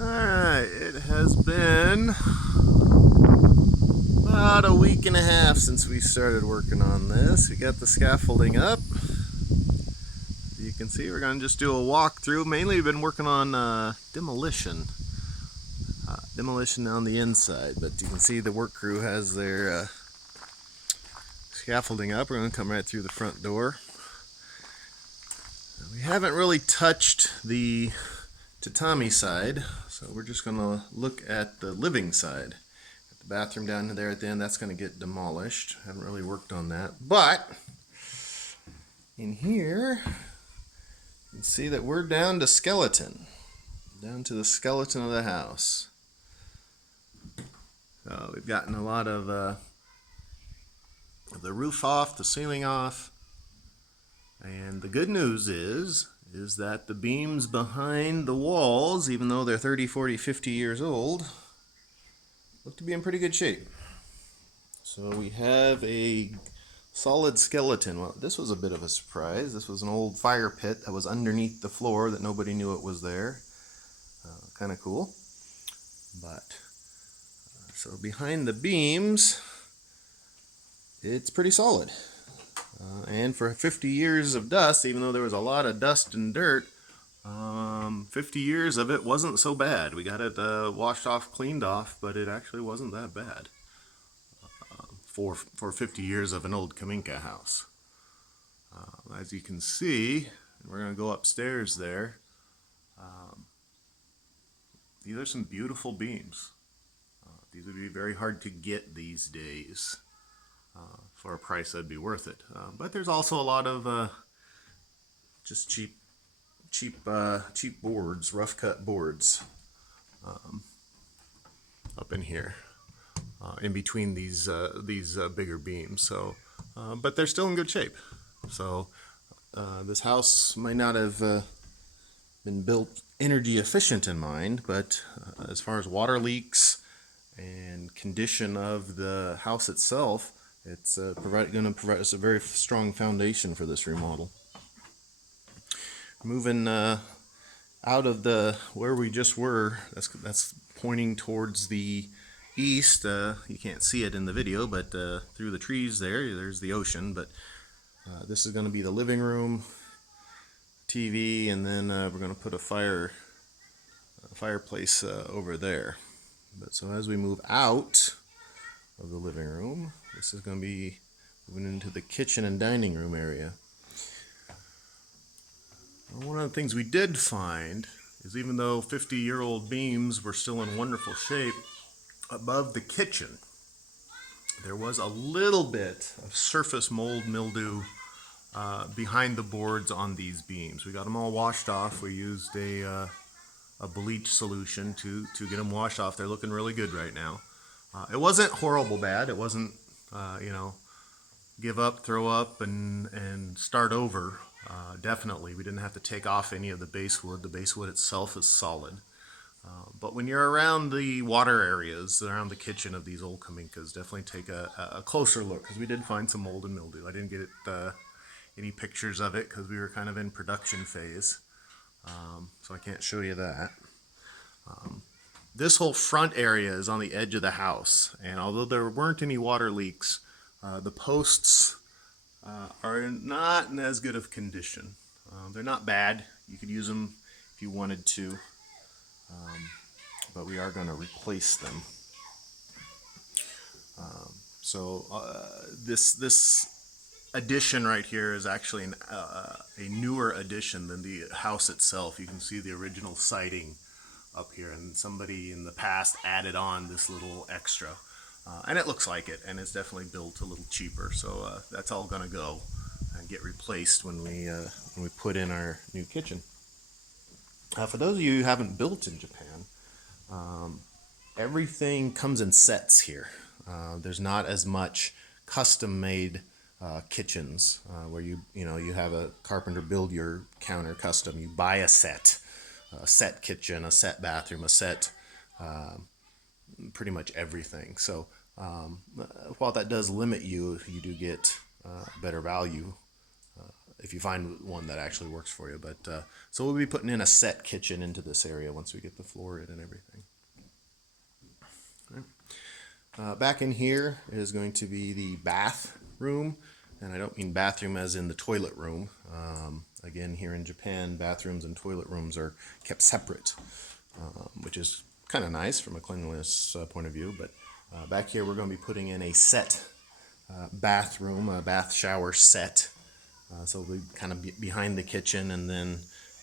Alright, it has been about a week and a half since we started working on this. We got the scaffolding up. You can see we're going to just do a walkthrough. Mainly we've been working on demolition. Demolition on the inside, but you can see the work crew has their scaffolding up. We're going to come right through the front door. We haven't really touched the tatami side, so we're just going to look at the living side. The bathroom down there at the end, that's going to get demolished. Haven't really worked on that, but in here you can see that we're down to skeleton, down to the skeleton of the house. We've gotten a lot of the roof off, the ceiling off, and the good news is that the beams behind the walls, even though they're 30, 40, 50 years old, look to be in pretty good shape. So we have a solid skeleton. Well, this was a bit of a surprise. This was an old fire pit that was underneath the floor that nobody knew it was there. Kind of cool. But so behind the beams, it's pretty solid. And for 50 years of dust, even though there was a lot of dust and dirt, 50 years of it wasn't so bad. We got it washed off, cleaned off, but it actually wasn't that bad for 50 years of an old kominka house. As you can see, we're going to go upstairs there. These are some beautiful beams. These would be very hard to get these days. For a price that'd be worth it. But there's also a lot of just cheap boards, rough cut boards up in here, in between these bigger beams. So, but they're still in good shape. So this house might not have been built energy efficient in mind, but as far as water leaks and condition of the house itself, it's going to provide us a very strong foundation for this remodel. Moving out of the where we just were, that's pointing towards the east. You can't see it in the video, but through the trees there's the ocean. But this is going to be the living room, TV, and then we're going to put a fireplace over there. But so as we move out of the living room, this is going to be moving into the kitchen and dining room area. One of the things we did find is, even though 50-year-old beams were still in wonderful shape, above the kitchen there was a little bit of surface mold mildew behind the boards on these beams. We got them all washed off. We used a bleach solution to get them washed off. They're looking really good right now. It wasn't horrible bad. It wasn't, give up, throw up, and start over. Definitely, we didn't have to take off any of the base wood. The base wood itself is solid. But when you're around the water areas, around the kitchen of these old kominkas, definitely take a closer look, because we did find some mold and mildew. I didn't get any pictures of it because we were kind of in production phase, so I can't show you that. This whole front area is on the edge of the house, and although there weren't any water leaks, the posts are not in as good of condition. They're not bad. You could use them if you wanted to, but we are going to replace them. This addition right here is actually a newer addition than the house itself. You can see the original siding up here, and somebody in the past added on this little extra, and it looks like it, and it's definitely built a little cheaper. So that's all going to go and get replaced when we put in our new kitchen. For those of you who haven't built in Japan, everything comes in sets here. There's not as much custom-made kitchens where you have a carpenter build your counter custom. You buy a set kitchen, a set bathroom, a set pretty much everything. So while that does limit you, you do get better value if you find one that actually works for you. But so we'll be putting in a set kitchen into this area once we get the floor in and everything. Back in here is going to be the bathroom, and I don't mean bathroom as in the toilet room. Again, here in Japan, bathrooms and toilet rooms are kept separate, which is kind of nice from a cleanliness point of view. But back here, we're going to be putting in a set bathroom, a bath shower set. So we'll be kind of behind the kitchen, and then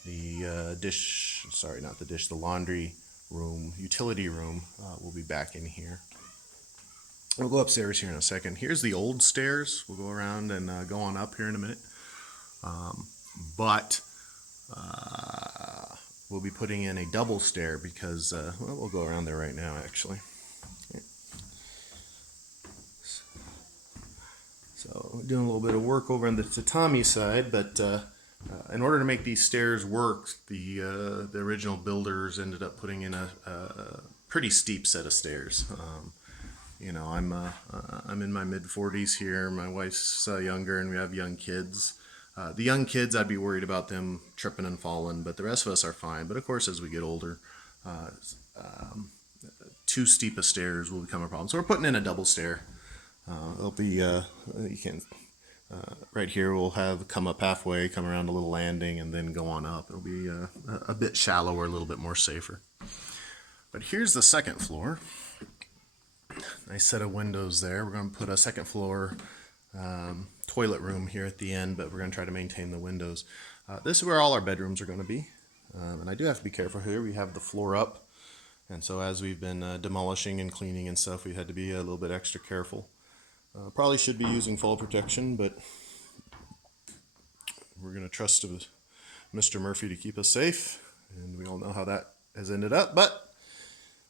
the the laundry room, utility room will be back in here. We'll go upstairs here in a second. Here's the old stairs. We'll go around and go on up here in a minute. But we'll be putting in a double stair because, well, we'll go around there right now, actually. Okay. So we're doing a little bit of work over on the tatami side, but in order to make these stairs work, the original builders ended up putting in a pretty steep set of stairs. You know, I'm in my mid-40s here. My wife's younger, and we have young kids. The young kids, I'd be worried about them tripping and falling, but the rest of us are fine. But of course, as we get older, too steep a stairs will become a problem. So we're putting in a double stair. It'll be you can right here. We'll have come up halfway, come around a little landing, and then go on up. It'll be a bit shallower, a little bit more safer. But here's the second floor. Nice set of windows there. We're going to put a second floor toilet room here at the end, but we're going to try to maintain the windows. This is where all our bedrooms are going to be. And I do have to be careful here. We have the floor up. And so as we've been demolishing and cleaning and stuff, we had to be a little bit extra careful. Probably should be using fall protection, but we're going to trust Mr. Murphy to keep us safe. And we all know how that has ended up, but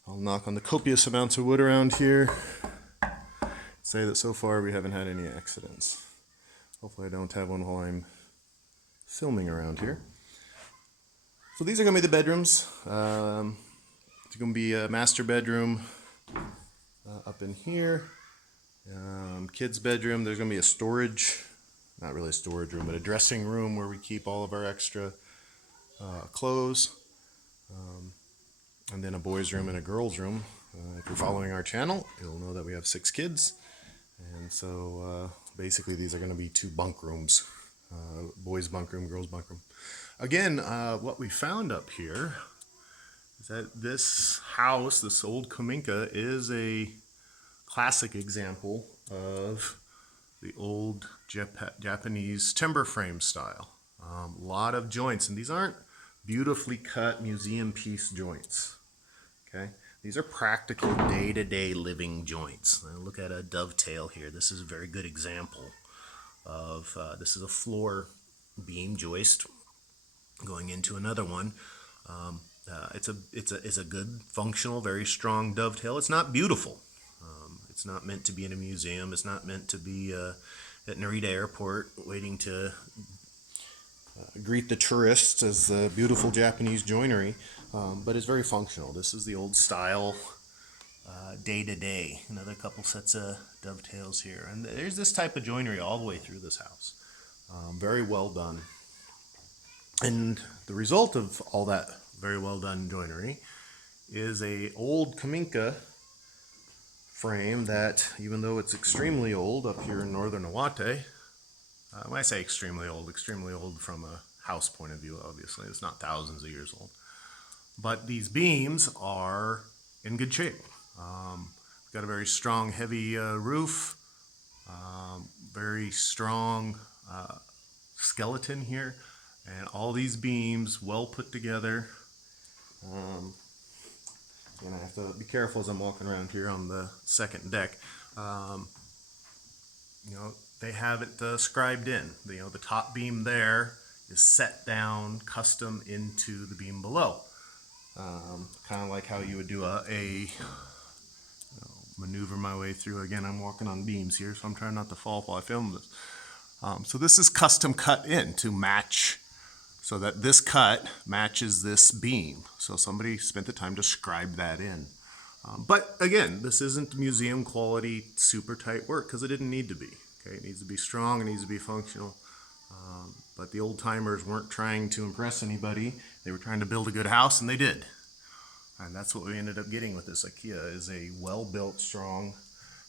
I'll knock on the copious amounts of wood around here. Say that so far we haven't had any accidents. Hopefully I don't have one while I'm filming around here. So these are going to be the bedrooms. It's going to be a master bedroom up in here. Kids' bedroom. There's going to be a storage, not really a storage room, but a dressing room where we keep all of our extra clothes. And then a boys' room and a girls' room. If you're following our channel, you'll know that we have 6 kids. And so basically these are going to be 2 bunk rooms. Boys' bunk room, girls' bunk room. Again, what we found up here is that this house, this old kominka, is a classic example of the old Japanese timber frame style. A lot of joints, and these aren't beautifully cut museum piece joints. Okay, these are practical day-to-day living joints. Now look at a dovetail here. This is a very good example of this is a floor beam joist going into another one. It's a good, functional, very strong dovetail. It's not beautiful. It's not meant to be in a museum. It's not meant to be at Narita Airport waiting to greet the tourists as beautiful Japanese joinery, but it's very functional. This is the old style day-to-day. Another couple sets of dovetails here. And there's this type of joinery all the way through this house. Very well done. And the result of all that very well done joinery is a old kominka frame that, even though it's extremely old up here in northern Iwate, when I say extremely old from a house point of view, obviously. It's not thousands of years old. But these beams are in good shape. We've got a very strong, heavy roof, very strong skeleton here, and all these beams well put together. And I have to be careful as I'm walking around here on the second deck. You know, they have it scribed in. You know, the top beam there is set down custom into the beam below. Kind of like how you would do maneuver my way through. Again, I'm walking on beams here, so I'm trying not to fall while I film this. So this is custom cut in to match, so that this cut matches this beam. So somebody spent the time to scribe that in. But again, this isn't museum quality, super tight work, because it didn't need to be. Okay, it needs to be strong, it needs to be functional. But the old timers weren't trying to impress anybody. They were trying to build a good house, and they did. And that's what we ended up getting with this akiya, is a well-built, strong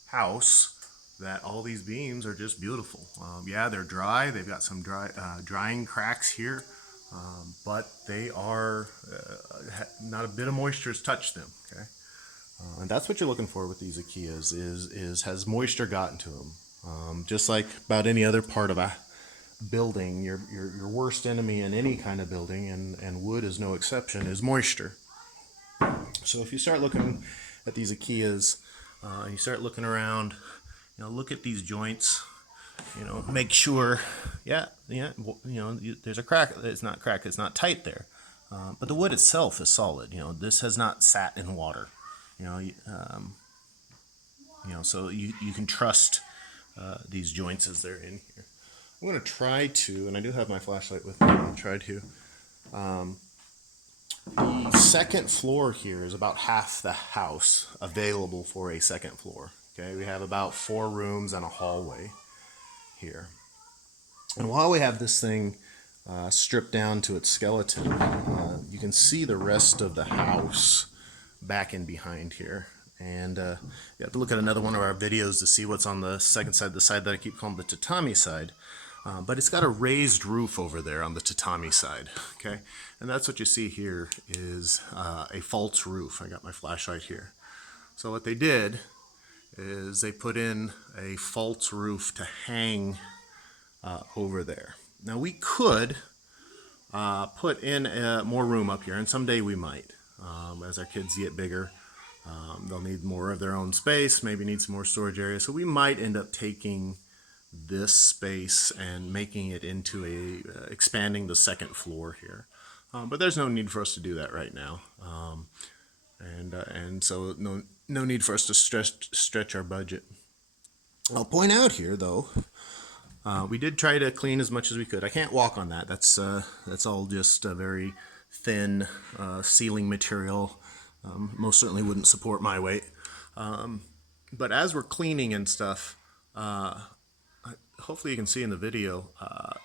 house that all these beams are just beautiful. Yeah, they're dry. They've got some drying cracks here, but they are not a bit of moisture has touched them. Okay, and that's what you're looking for with these akiyas is has moisture gotten to them? Just like about any other part of a building, your worst enemy in any kind of building, and wood is no exception, is moisture. So if you start looking at these akiyas, and you start looking around, look at these joints, make sure, there's a crack. It's not cracked, it's not tight there, but the wood itself is solid. This has not sat in water. So you can trust these joints as they're in here. I'm going to try to, and I do have my flashlight with me, I'm going to try to. The second floor here is about half the house available for a second floor. Okay, we have about 4 rooms and a hallway here. And while we have this thing stripped down to its skeleton, you can see the rest of the house back in behind here. And you have to look at another one of our videos to see what's on the second side, the side that I keep calling the tatami side. But it's got a raised roof over there on the tatami side, okay? And that's what you see here is a false roof. I got my flashlight here. So what they did is they put in a false roof to hang over there. Now we could put in more room up here, and someday we might. As our kids get bigger, they'll need more of their own space, maybe need some more storage area. So we might end up taking this space and making it into expanding the second floor here. But there's no need for us to do that right now. And so no need for us to stretch our budget. I'll point out here though, we did try to clean as much as we could. I can't walk on that. That's all just a very thin ceiling material. Most certainly wouldn't support my weight. But as we're cleaning and stuff, hopefully you can see in the video,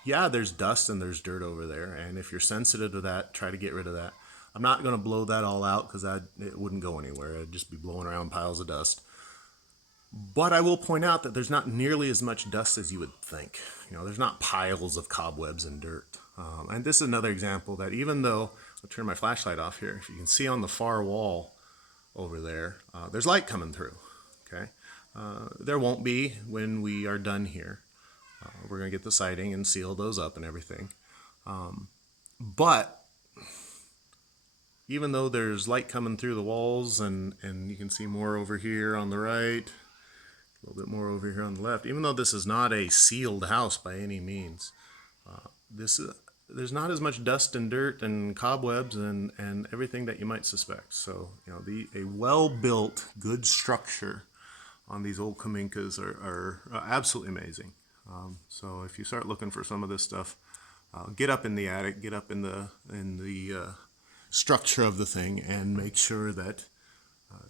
yeah, there's dust and there's dirt over there. And if you're sensitive to that, try to get rid of that. I'm not going to blow that all out because it wouldn't go anywhere. It'd just be blowing around piles of dust. But I will point out that there's not nearly as much dust as you would think. There's not piles of cobwebs and dirt. And this is another example that even though, I'll turn my flashlight off here, if you can see on the far wall over there, there's light coming through, okay? There won't be when we are done here. We're going to get the siding and seal those up and everything. But even though there's light coming through the walls and you can see more over here on the right, a little bit more over here on the left, even though this is not a sealed house by any means, there's not as much dust and dirt and cobwebs and everything that you might suspect. So, a well-built, good structure on these old kominkas are absolutely amazing. So if you start looking for some of this stuff, get up in the attic, get up in the structure of the thing, and make sure that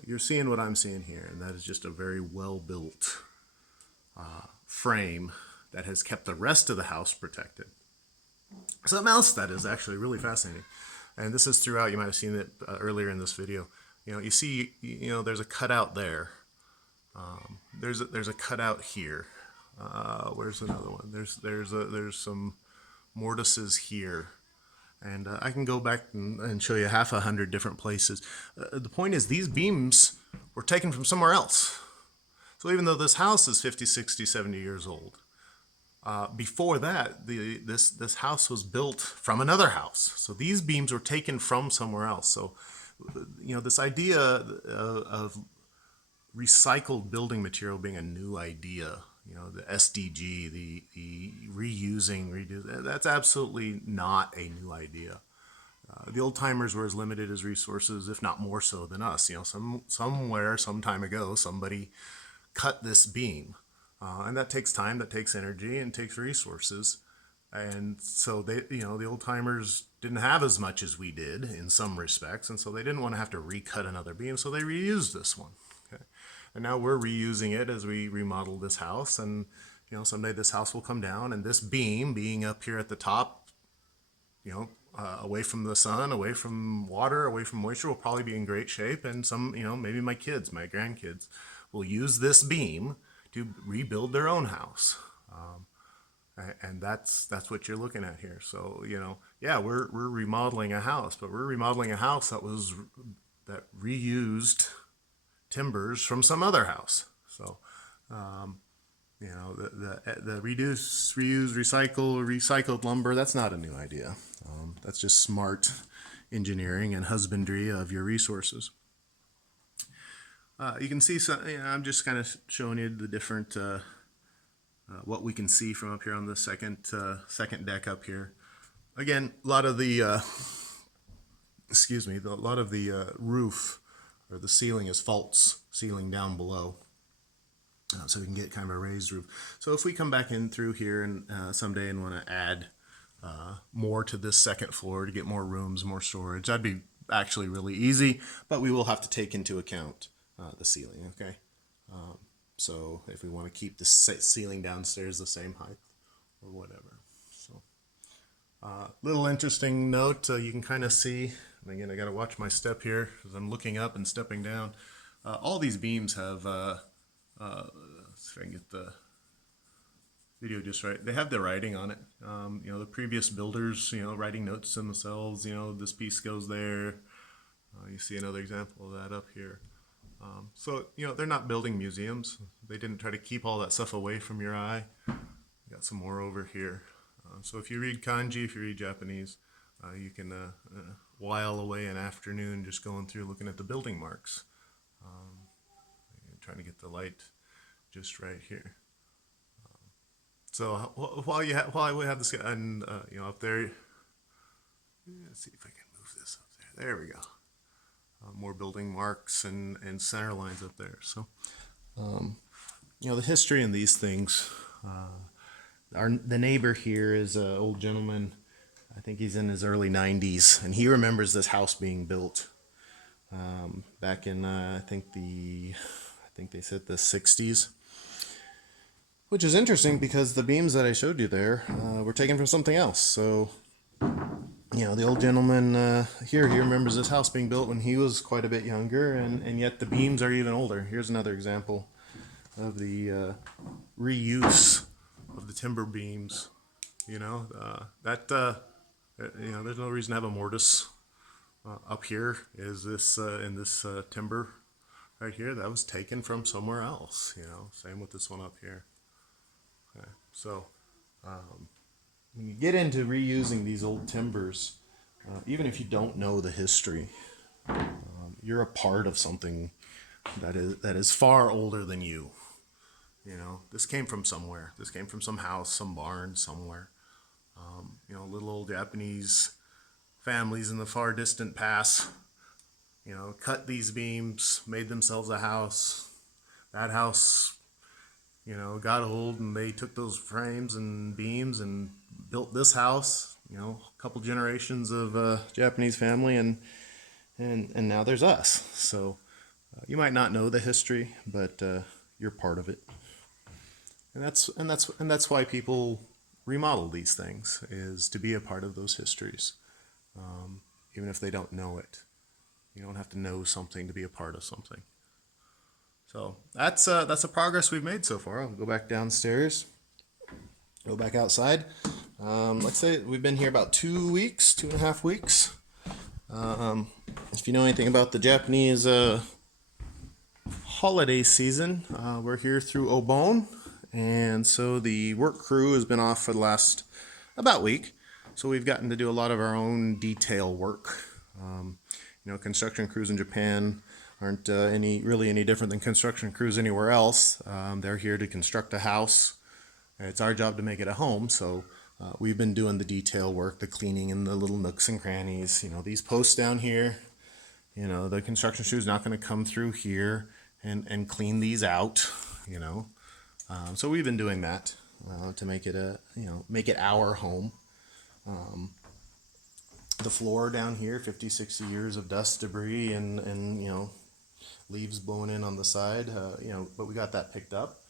you're seeing what I'm seeing here, and that is just a very well-built frame that has kept the rest of the house protected. Something else that is actually really fascinating, and this is throughout, you might have seen it earlier in this video. You see, there's a cutout there. There's a cutout here. Where's another one? There's some mortises here, and I can go back and show you 100 different places. The point is, these beams were taken from somewhere else. So even though this house is 50, 60, 70 years old, before that, this house was built from another house. So these beams were taken from somewhere else. So, this idea of recycled building material being a new idea, the SDG, the reusing, that's absolutely not a new idea. The old timers were as limited as resources, if not more so than us. Somewhere, some time ago, somebody cut this beam. And that takes time, that takes energy, and takes resources. And so the old timers didn't have as much as we did in some respects, and so they didn't want to have to recut another beam, so they reused this one. Okay? And now we're reusing it as we remodel this house, and someday this house will come down, and this beam being up here at the top, away from the sun, away from water, away from moisture, will probably be in great shape. And maybe my kids, my grandkids, will use this beam to rebuild their own house. And that's what you're looking at here. So yeah, we're remodeling a house, but we're remodeling a house that reused timbers from some other house. So the reduce, reuse, recycled lumber, that's not a new idea. That's just smart engineering and husbandry of your resources. You can see some, I'm just kind of showing you the different what we can see from up here on the second deck up here. Again, a lot of the roof or the ceiling is false ceiling down below, so we can get kind of a raised roof. So if we come back in through here and someday and want to add more to this second floor to get more rooms, more storage, that'd be actually really easy, but we will have to take into account the ceiling. Okay. So if we want to keep the ceiling downstairs the same height or whatever. So little interesting note, you can kind of see, and again, I got to watch my step here because I'm looking up and stepping down. All these beams have, let's see if I can get the video just right. They have the writing on it. The previous builders, writing notes in themselves, this piece goes there. You see another example of that up here. So, they're not building museums. They didn't try to keep all that stuff away from your eye. Got some more over here. So if you read kanji, if you read Japanese, you can while away an afternoon just going through looking at the building marks. Trying to get the light just right here. So while we have this, and up there, let's see if I can move this up there. There we go. More building marks and center lines up there. So, the history in these things. The neighbor here is an old gentleman. I think he's in his early 90s, and he remembers this house being built back in I think they said the 60s. Which is interesting because the beams that I showed you there were taken from something else. So, the old gentleman here, he remembers this house being built when he was quite a bit younger, and yet the beams are even older. Here's another example of the reuse of the timber beams. There's no reason to have a mortise up here. Is this in this timber right here? That was taken from somewhere else. Same with this one up here. Okay. So when you get into reusing these old timbers, even if you don't know the history, you're a part of something that is far older than you. This came from somewhere. This came from some house, some barn, somewhere. Little old Japanese families in the far distant past, cut these beams, made themselves a house. That house, got old, and they took those frames and beams and built this house. A couple generations of Japanese family, and now there's us. So you might not know the history, but you're part of it. And that's why people remodel these things, is to be a part of those histories, even if they don't know it. You don't have to know something to be a part of something. So that's the progress we've made so far. I'll go back downstairs, go back outside. Let's say we've been here about 2.5 weeks. If you know anything about the Japanese holiday season, we're here through Obon, and so the work crew has been off for the last about week. So we've gotten to do a lot of our own detail work. Construction crews in Japan aren't any different than construction crews anywhere else. They're here to construct a house. It's our job to make it a home, so we've been doing the detail work, the cleaning in the little nooks and crannies. These posts down here, the construction crew's not going to come through here and clean these out, So we've been doing that to make it our home. The floor down here, 50, 60 years of dust, debris, and leaves blowing in on the side, but we got that picked up.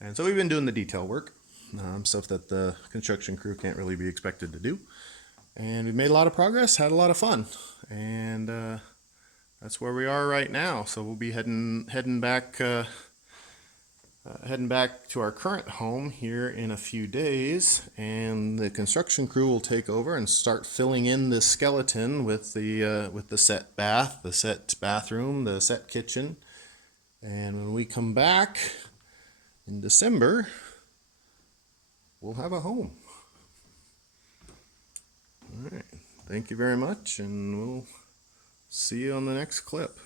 And so we've been doing the detail work. stuff that the construction crew can't really be expected to do. And we made a lot of progress, had a lot of fun, and that's where we are right now. So we'll be heading back to our current home here in a few days, and the construction crew will take over and start filling in the skeleton with the set bath, the set bathroom, the set kitchen. And when we come back in December, we'll have a home. All right. Thank you very much, and we'll see you on the next clip.